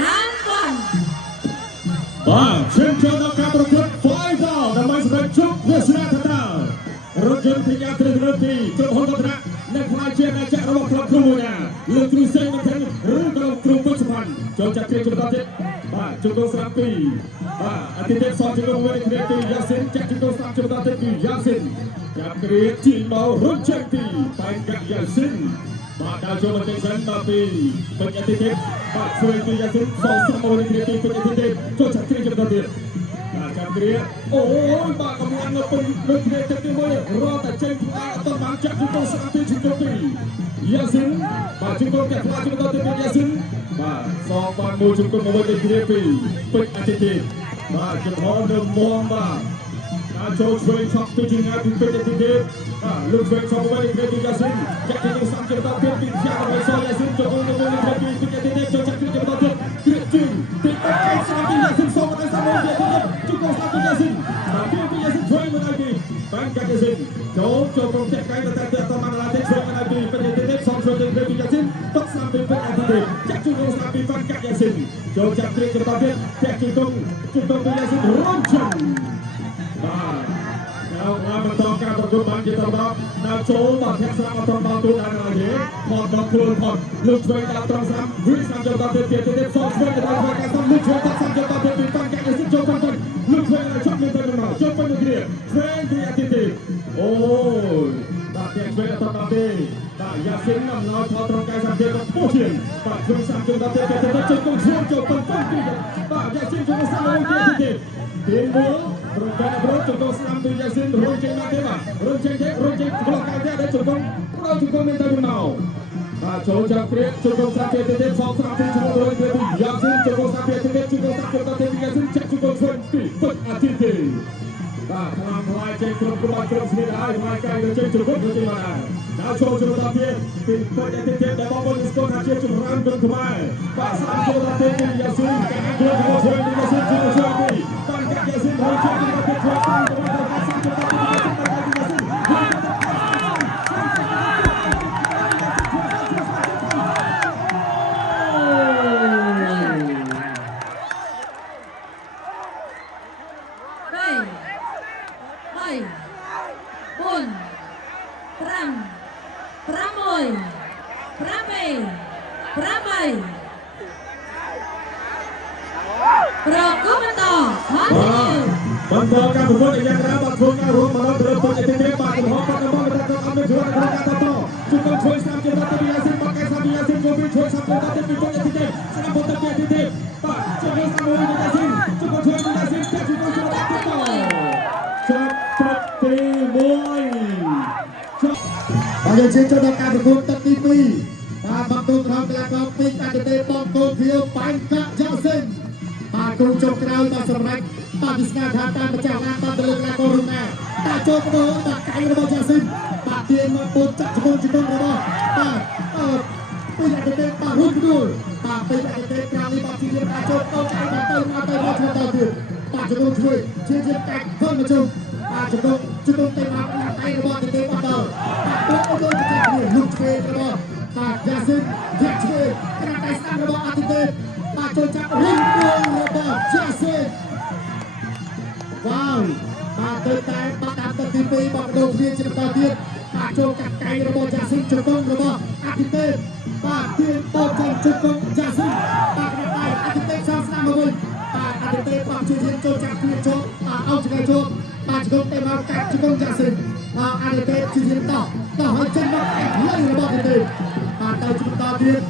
រ៉ាន់វ៉ាន់បាទឈានចូលដល់ការប្រកួត Final ដើម្បីសម្រេចជោគវាសនាថាតើរថយន្តធានាទ្រឹស្ដីទីក្រុមហ៊ុនកណ្ដាលនៅខ្លាយជាអាចារ្យរបស់ក្រុមគ្រូមួយណាលោកគ្រូសេងមិនទាំងឬក៏គ្រូពុទ្ធសម្បានចូលចាត់គ្រាបន្តទៀតបាទជង្គង់ស្រាប់ពីបាទអតិថិសជង្គង់វិញគ្រាទីយ៉ាស៊ីនចាក់ជង្គង់ស្រាប់បន្តទៀតគឺយ៉ាស៊ីនចាប់គ្រាជីបោរុនចាក់ទីបែកកាក់យ៉ាស៊ីនបាទដល់ចូលមកទីសិនដល់ពីពេញអតិថិបាទជួយពីយ៉ាស៊ីនសងស្រាប់មកវិញគ្រាទីពេញអតិថិចូលចាត់គ្រាបន្តទៀតចាំគ្រាអូយបាទកម្លាំងនៅពេញនៅគ្រាទឹកទីមួយរត់តែចេញផ្លាយអត់បានចាក់ជង្គង់ស្រាប់ពីជង្គង់ពីយ៉ាស៊ីនបាទជង្គង់តែផ្លាយជង្គង់ទៅយ៉ាស៊ីនបាទសងបានមួយជង្គង់មកវិញគ្រាពីពេញអតិថិបាទចំហនៅមងបាទការចូលជួយឆក់ទៅជាងាយពីពេញអតិថិបាទលោកជួយឆក់មកវិញគ្រាពីយ៉ាស៊ីនចាក់ជង្គង់ស្រាប់ទៅទៀតពីជារបស់សយ៉ាស៊ីនជង្គង់ទៅវិញគ្រាពីពេញអតិថិចូលចាក់គ្រាទៅទៀតគ្រាជើងទីពេញស្រាប់ពីយ៉ាស៊ីនសងទៅស្រាប់មកជង្គង់ស្រាប់ពីយ៉ាស៊ីនបាទពីយ៉ាស៊ីនជួយមកដល់ពីបានកាត់យ៉ាស៊ីនចូលក្នុងផ្ទះកែតែអត់បានឡាទេជួយមកដល់ពីពេញអតិថិសងជួយទៅគ្រាពីយ៉ាស៊ីនតក់ស្រាប់ពីពេញអតិថិចាក់ជង្គង់ស្រាប់ពីបានកាត់យ៉ាស៊ីនចូលចាក់គ្រាទៅទៀតចាក់ជង្គង់ពីយ៉ាស៊ីនរំជើងបាទដល់បន្តការប្រកួតបានជាតបដល់ចូលដល់ធាក់ស្រាប់អត់ដល់ទូដល់ណាទេផតដល់ខ្លួនផតលើកជួយដល់ត្រង់ស្រាប់វិស្សាមចូលដល់ទៀតសងជួយដល់ការសំលឹកជួយដល់សំចូលដល់ទៀតពីបានកាក់ទៅចូលទៅលើកជួយដល់ចាប់មានទៅដល់ចូលទៅគ្រាឆ្វេងពីអតិទេអូយបាទតែឆ្វេងអត់ដល់ទេបាទយ៉ាស៊ីនනම්ណោថតត្រង់កាយសម្ភារក៏ពោះជាងបាទជួយសាមចូលដល់ទៀតចូលកុំឈួនចូលទៅពីបាទយ៉ាស៊ីនជួយសាមចូលទៀតទីមួយរកការប្រត់ជង្គង់ស្ដាំពីយ៉ាស៊ីនរុញចេញមកទេបាទរុញចេញក្លោកកាយដែរជង្គង់ផ្ដោតជង្គង់មានតែពីមកបាទចូលចាប់ព្រាកជង្គង់ស្ដាំទៀតសងស្ដាំពីជង្គង់រុញពីយ៉ាស៊ីនជង្គង់ស្ដាំទៀតជង្គង់ស្ដាំទៅទៀតយ៉ាស៊ីនចាក់ជង្គង់ស្វែងពីពុតអាទិទេបាទខ្លាំងខ្លាយចេញក្រុមក្បាច់ក្រុមស្នេហ៍ហើយខ្លាយកាយទៅចេញជង្គង់ទៅចេញមកដល់ចូលដល់ទៀតពីពុតអាទិទេដែលបងប្អូនស្គាល់ថាជាចម្រើនក្រុមខ្មែរបាទស្ដាំចូលដល់ទៀតយ៉ាស៊ីនកាយខ្លួនរបស់ស្វែងពីយ៉ាស៊ីនជង្គង់ស្វែងពីបានកាក់យ៉ាស៊ីនហើយចូលដល់ទៀតធ្វើតាមទៅដល់សាច់ទៅដល់ទៀតយ៉ាស៊ីនបន្តការប្រកួតយ៉ាងណាបាទធ្វើការរួមមកដល់ត្រឹមពុតអតិថិបាទកំហុសបាត់ដំបងទៅអត់មានជួយក្នុងការតជង្គង់ជួយស្ដាប់ជាដល់ទៅយ៉ាស៊ីនបាក់កែសាពីយ៉ាស៊ីនជួយស្ដាប់ទៅដល់ពីពុតអតិថិស្ដាប់ពុតទៅអតិថិបាទជង្គង់ស្ដាប់មួយយ៉ាស៊ីនជង្គង់ជួយយ៉ាស៊ីនចាក់ជង្គង់ជួយដល់ទៅចាប់ពុតទី1ចាប់ហើយយើងជិះចូលដល់ការប្រកួតទឹកទី2បាទបាក់ទូក្រោមកីឡាករពីអតិថិបងកូនវាបាញ់កាក់យ៉ាស៊ីនបាទគ្រូចុងក្រោយបាទសម្រាប់បាទវិស្កាថាតាមម្ចាស់ឡានបាទទៅលើកីឡាកររុំណាតាចូលបដូរបាទកាយរបស់យ៉ាស៊ីនបាទទាញមកពុតចាក់ជង្គង់របស់បាទពីអតិថិបាទរុំដួលបាទពីអតិថិក្រៅនេះបាទជាការចូលតោកាយបាទទៅមកទៅមកធ្វើតទៀតបាទជង្គង់ជួយជាកាច់ធ្វើមកជុំបាទជង្គង់ទៅមកដៃរបស់អតិថិបាទដល់បាទពុតទៅចាក់នេះលុកឆ្វេងរបស់បាទយ៉ាស៊ីនធាក់ឆ្វេងក្រាបដៃស្ដាំរបស់អតិថិបាទចូលចាក់រុំដួលរបស់យ៉ាស៊ីនវ៉ាវបាទទៅតែបាត់តាមទឹកទី2បាត់ដូរគ្នាជាបន្តទៀតបាទចូលកាត់កៃរបស់យ៉ាស៊ីនជង្គង់របស់អតិទេពបាទទាញបោកចេញជង្គង់យ៉ាស៊ីនបាទក្រាបដៃអតិទេពសំស្ដាំមកវិញបាទអតិទេពបាទជួយចូលចាក់គ្នាចូលបាទអោបឆ្កែចូលបាទជង្គង់ទៅមកកាត់ជង្គង់យ៉ាស៊ីនបាទអតិទេពជួយតោះឲ្យចេញមកលើរបស់អតិទេពបាទទៅជបន្តទៀត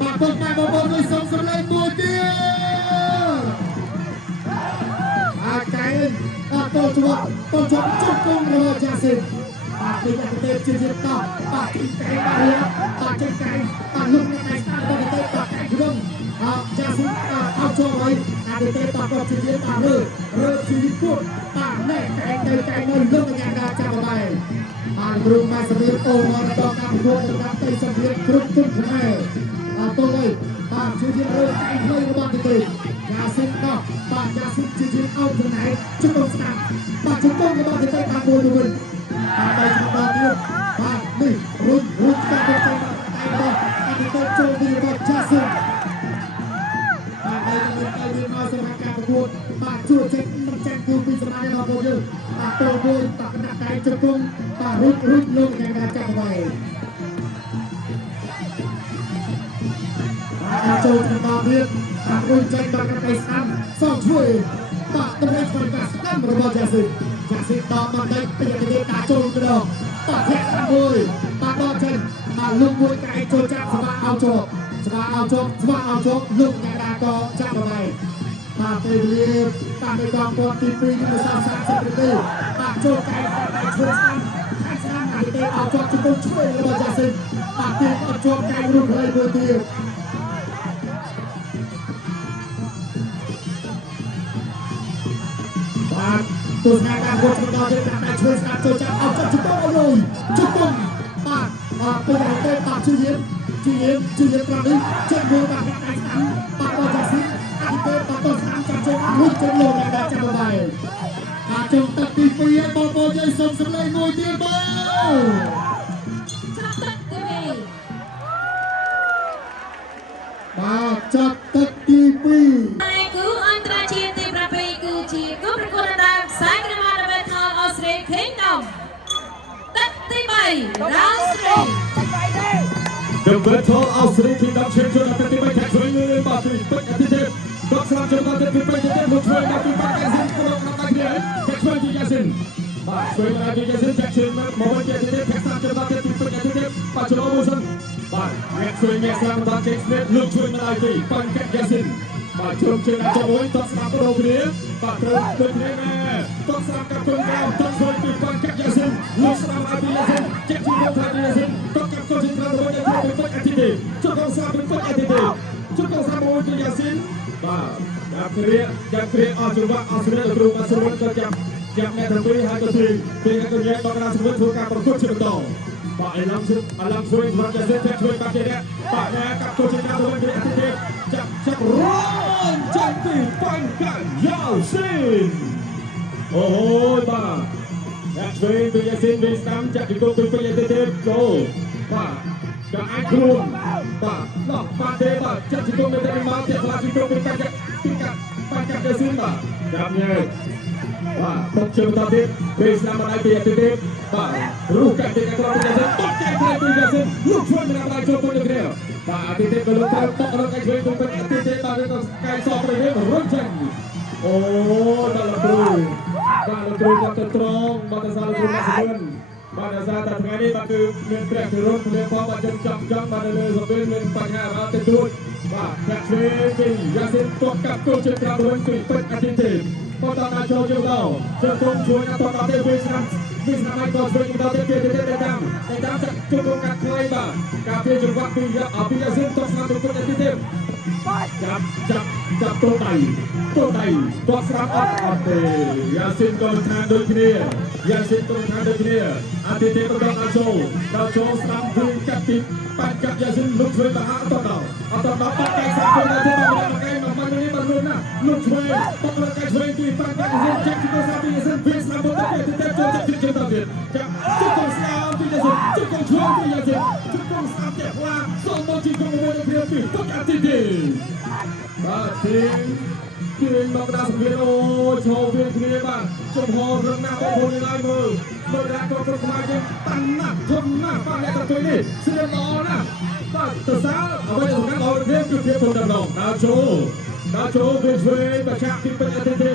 បាទពុកម៉ែបងប្អូនជួយសូមសម្លេងមួយទៀតកែបាទតោជួជង្គង់របស់យ៉ាស៊ីនបាទពីអតិទេពជាតោះបាទទីកែបាទចេញកែបាទលុកនៅកែស្ដាប់របស់អតិទេពបាទកែជ្រុំយ៉ាស៊ីនអោបចូលហើយអតិទេពបាទក៏ជាបាទរើជីវិតគួតបាទណែកែនៅលុកយ៉ាងណាចាប់បាយបាទគ្រូម៉ែសម្រៀបអូមកដល់ការប្រកួតរបស់ទីសម្រៀបគ្រប់ទុនខ្មែរបាទតោហើយបាទជួយរើកែខ្លីរបស់អតិទេពយ៉ាស៊ីនដោះបាទយ៉ាស៊ីនជាអោបចំណែកជង្គង់ស្ដាំបាទជង្គង់របស់អតិទេពបាទមួយទៅវិញបាទទៅបន្តទៀតបាទនេះរុញកាត់ទៅរបស់អតិទេពចូលពីរបស់យ៉ាស៊ីន ดบาดจู่เช็คมันแจ้งคูปีสมาในบางคนอยู่บาดโตบุยบาดกระดาษใจจุกงบาดรุดลงในการจับไว้บาดโจทย์บาดเรียบบาดรุ่นใจบาดกระไดซ้ำซ่องช่วยบาดต้องได้ช่วยการสกัดระเบิดยาสิต่อมันได้เปลี่ยนในตาโจมกระโดดต่อแทงกันเลยบาดโดนเช่นมาลุกมวยไก่โจจับสมาเอาโจสมาเอาโจลุกในการก็จับไว้บาดเตลียบตามในกองบอลตีปีที่มาสร้างสรรค์สิบปีบาดโจไก่ช่วยซ้ำให้ซ้ำหาเตะเอาโจจะต้องช่วยระเบิดยาสิบาดเตะเอาโจไก่รุ่งเลยมือเดียวตัวงานการวัดที่เราได้ทำในช่วยสร้างโจจะเอาจุดต้องเอาเลยจุดต้องมาตัวใหญ่เต้นตามชื่อเย็นครั้งนี้เช่นเดียวกับในสนามปากว่าจะซิอาทิตย์เต้นต่อสนามจากโจรุ่งจนลงในการจับใบอาจงตัดตีเปียบอลใหญ่สมสำเร็จมวยเดียวมาจับตัดตีปีคืออันตรายที่ที่ประเพณีคือที่กุประกุระดับสายกระมาดเป็นทางออสเตรเลียดำตัดที่ใบดาวสเตร The Battle of Sri Kingdom Champion akan dimainkan oleh Batu Penyatir Dokter Jabatan Penyatir Mutual Batu Pakaian Kolom Natagria Jackson Jackson Jackson lagi Jackson Jackson Mohon Jackson Jackson Jabatan Penyatir Pacul Omusan Jackson Jackson Batik Smith Lucuan lagi Pangkat Jackson Pacul Cina Jokowi Tok Serap Rodria Pacul Rodria Tok Serap Kapten Kau Tok Serap Pangkat Jackson Lucuan lagi Jackson Jackson Jackson Tok Kapten Cina Rodria Cukup sampai pun cukup sampai untuk Yasin. Jam kriak coba asli terus masuk ke jam metode harga dengan kegiatan bakalan sebut bukan perkut sebetulnya. Pak alam suai surat Yasin cuy pakai dia. Pak kapten Cina Rodria aktif. Jam ron cantik pangkat Yasin. Oh, Pak. Yasin Bistam jadi tutup Yasin go. Pak dan Aikrun, Pak, loh, Pak Dewa, jadi kau dari mati, lagi kau tingkat pangkat Yasin, Pak, jamnya, Pak, pokok tadi, base nama lagi aktif, Pak, rukat dengan kelompok Yasin, pakai kelompok Yasin, lucuan dengan lagi kelompok Yasin, Pak, aktif kalau kalau kayak kelompok aktif, Pak, itu kayak sopir ini beruncang, oh, dalam bro terterong, pada saat bro masuk. Pada saat terjadi batu mentrek turun melempar macam jam pada leher menpanggil rata turun. Jackson Yasin tokap coach Kraton Kripet Atiti. Kota Nacho Jogao. Jepun jualnya total Wisnam Michael Swing kita dedam cukup kat Klaiba. Kafe juga api Yasin tok satu coach Atiti. Jap totai tok serap ate Yasin kalau tanduk dia Atiti pegang Nacho serap tingkat pangkat Yasin luk cuy bahak atau pakai satu lagi pakai nomor ini berluna luk cuy pakai cuy di pangkat Yasin cek juga sapi Yasin bis rambut tapi tidak cukup Yasin cukup cuy Yasin cukup sampai lah semua jika memulai kreatif tok Atiti batin kirim bakal video show video bang coba renang pun nilai berlaku terkemarin tanah jomah pada tertulis ini sudah lona tersal apa yang sudah lona dia kita terdorong Nacho visual baca kita Atiti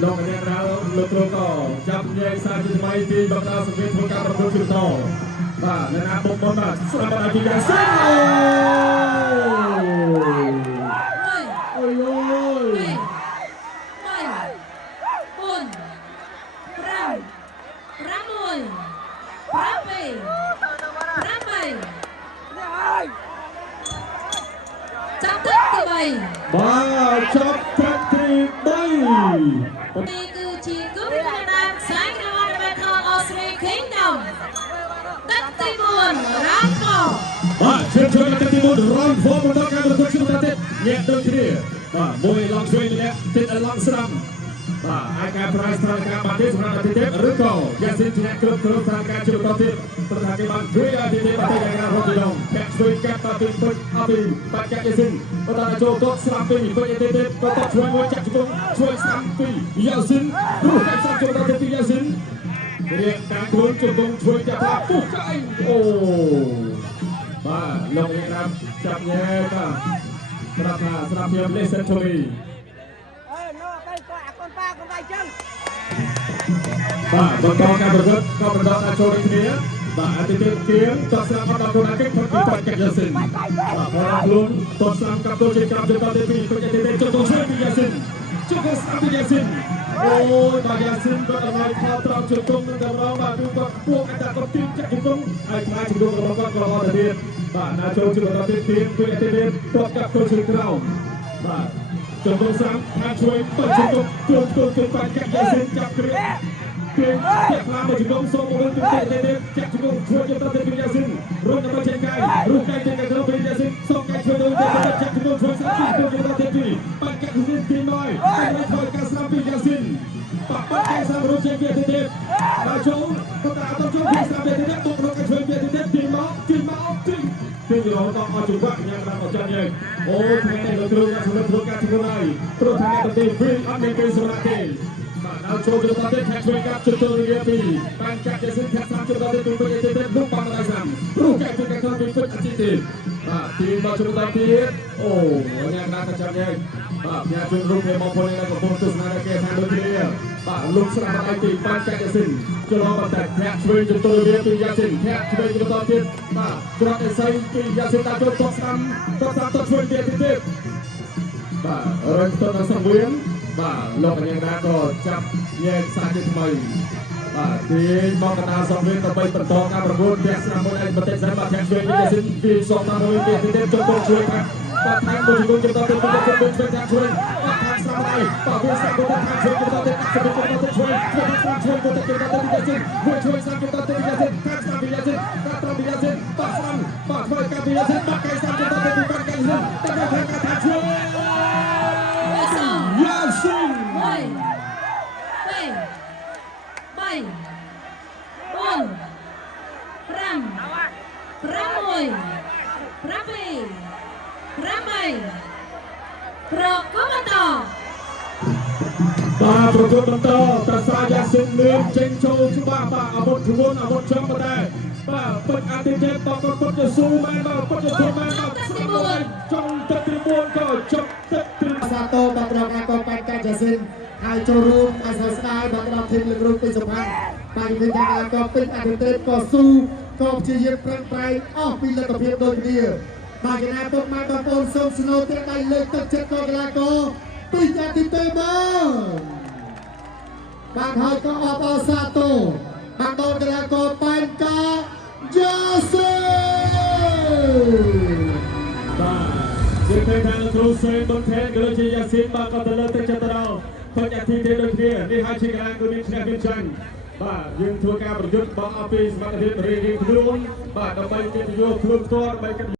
long ini rau lutro jamnya saja maiti bakal video kamera bercerita dan apa pun selamat lagi Yasin Chop Patrick Bay. Itu cikgu berkenan saya kena dapat Australia Kingdom. Ketimun Rampo. Central Ketimun Rampo menangkan berkursi bertatit. Nyet clear. Mui langsung ini tidak langsung. Akan prize terangkan mati sebenarnya titip Ruko. Yasin tidak kerap terangkan cukup titip. ប្រធានគេបានជួយឲ្យទីនេះបាត់ទៅយ៉ាងណារត់ទៅដល់កាក់ជួយកាត់តទីពុតអពីបាត់កាក់យាស៊ីនបន្តទៅចូលគាត់ស្លាប់ពីពុតទីនេះក៏តជួយមួយចាក់ជង្គង់ជួយស្ដាំពីយ៉ាស៊ីនរួចតែស្ដាំចូលដល់ទីយ៉ាស៊ីនរៀបការខ្លួនជង្គង់ជួយចាក់ថាពុះចៃអូបាទលោកនេះណាប់ចាប់ញ៉ែបាទស្រាប់ថាស្រាប់ភាពលេសិនធូរីបាទបន្តការប្រកួតក៏បន្តដល់ចូលគ្នាបាទអតិថិជនគៀងតស្រាំដល់ខ្លួនឯងផុតពីបាត់កាក់យ៉ាស៊ីនបាទខ្លួនតស្រាំកាប់ទៅជាក្រាបទៅដល់ទីពីអតិថិជនចូលជួយពីយ៉ាស៊ីនជួយស្ដាប់ពីយ៉ាស៊ីនអូយបាទយ៉ាស៊ីនក៏ដំណើរខោត្រង់ជង្គង់នឹងតម្រង់បាទគឺគាត់ពួកអត្តកទីចាក់ជង្គង់ហើយខ្លាចជង្គង់របស់គាត់ក៏អត់ទៅទៀតបាទណាចូលជួយដល់ទីពីពីអតិថិជនគាត់កាប់ទៅជាក្រោមបាទជង្គង់ស្រាំថាជួយបើជង្គង់ជួយបាត់កាក់យ៉ាស៊ីនចាប់គ្រឿងគេខ្លាមកជង្គង់សូមមកទៅទេចាក់ជង្គង់ជួយទៅដល់ទីយ៉ាស៊ីនរត់ទៅចេញកាយរូបកាយទៅទៅពីយ៉ាស៊ីនសូមកាយជួយទៅចាក់ជង្គង់ជួយស្ដាប់ពីទៅដល់ទីបាត់កាក់យ៉ាស៊ីនទីម៉យហើយធ្វើការស្ដាប់ពីយ៉ាស៊ីនបាត់កាក់ស្ដាប់រូបជាវាទៅទៀតដល់ចូលទៅដល់ចូលពីស្ដាប់ទៅទៀតទៅរកកាយជួយវាទៅទៀតទីមកទីរហូតដល់អត់ចង្វាក់យ៉ាងណាក៏ចាំយើងអូថ្ងៃនេះលោកគ្រូអ្នកធ្វើការធ្វើហើយព្រោះថ្ងៃនេះទៅវិញអត់មានពេលសម្រាប់ទេបាទដល់ចូលទៅដល់ទៀតជួយការជួយទៅរៀបពីបានចាក់ជាសិនថា30ដល់ទៅទៅទៅលោកបានដល់30ព្រោះកាយជួយការធ្វើពីពិតអតិទេបាទទីមកចូលដល់ទៀតអូយ៉ាងណាក៏ចាំយើងបាទញ៉ាំជុំរូបនៃបងប្អូនដែលកំពុងទស្សនាគេថាដូចគ្នាបាទលោកស្រាប់ឲ្យទីបានចាក់ជាសិនចូលមកតែធាក់ជួយទៅរៀបពីយ៉ាសិនធាក់ជួយទៅដល់ទៀតបាទច្រកឯសៃពីយ៉ាសិនដល់ចូលតស្ដាំទៅជួយទៀតបាទរងទៅដល់សង្វៀនបាទលោកកញ្ញាណាក៏ចាប់ញែកសាជាថ្មីបាទទីមកកណ្ដាលសង្វៀនដើម្បីបន្តការប្រកួតទាំងស្នាមមួយឯបន្តិចសិនបាទធាក់ជួយយ៉ាសិនពីសងតាមមួយទៀតចូលជួយបាទថែមមួយជង្គង់ទៅដល់ទៅជួយធាក់ជួយបាទថែមស្រាំដៃបាទវាស្រាំទៅថែមជួយទៅដល់ទៅជួយទៅដល់ទៅជួយស្រាំជួយទៅដល់ទៅយ៉ាសិនជួយស្រាំទៅដល់ទៅយ៉ាសិនថែមស្រាំពីយ៉ាសិនកាត់ត្រង់ពីយ៉ាសិនបាទស្រាំបាទធ្វើការពីយ៉ាសិនបាទកៃស្រាំទៅដល់ទៅបាត់កៃសិនតែធ្វើការថាជួយយ៉ាសិនប្រកបតបាទប្រកួតបន្តតាសាយ៉ាស៊ីនលឿនចេញចូលច្បាស់បាទអាវុធធ្ងន់អាវុធចំតែបាទពិតអតិថិជនតក៏ពិតទៅស៊ូមែនបាទពិតទៅស៊ូមែនបាទស្រួលចង់ទឹកទី4ក៏ចប់ទឹកទីសាទរបាទក្រុមការកបាញ់កាច់យ៉ាស៊ីនហើយចូលរួមអសស្ដាយបាទក្រុមធីមលើករូបពីសំខាន់បាទនិយាយថាក៏ពេញអតិថិជនក៏ស៊ូក៏ព្យាយាមប្រឹងប្រែងអស់ពីលទ្ធភាពដូចគ្នាបាទកណាពុកម៉ែបងប្អូនសូមស្នូទដៃលើកទឹកចិត្តកីឡាករពីអតិថិជនបាទហើយក៏អបអរសាទរបាទដល់កីឡាករបាញ់កាយ៉ាស៊ីនបាទជាពេលដែលគ្រូសេបន្ថែមក៏ជាយ៉ាស៊ីនបាទក៏ទៅលើទឹកចិត្តដល់ពេញអតិថិជនដូចគ្នានេះហើយជាកីឡាករមានឈ្នះមានចាញ់បាទយើងធ្វើការប្រយុទ្ធបោះអពីសមត្ថភាពរៀងខ្លួនបាទដើម្បីកិត្តិយសខ្លួនផ្ទាល់ដើម្បី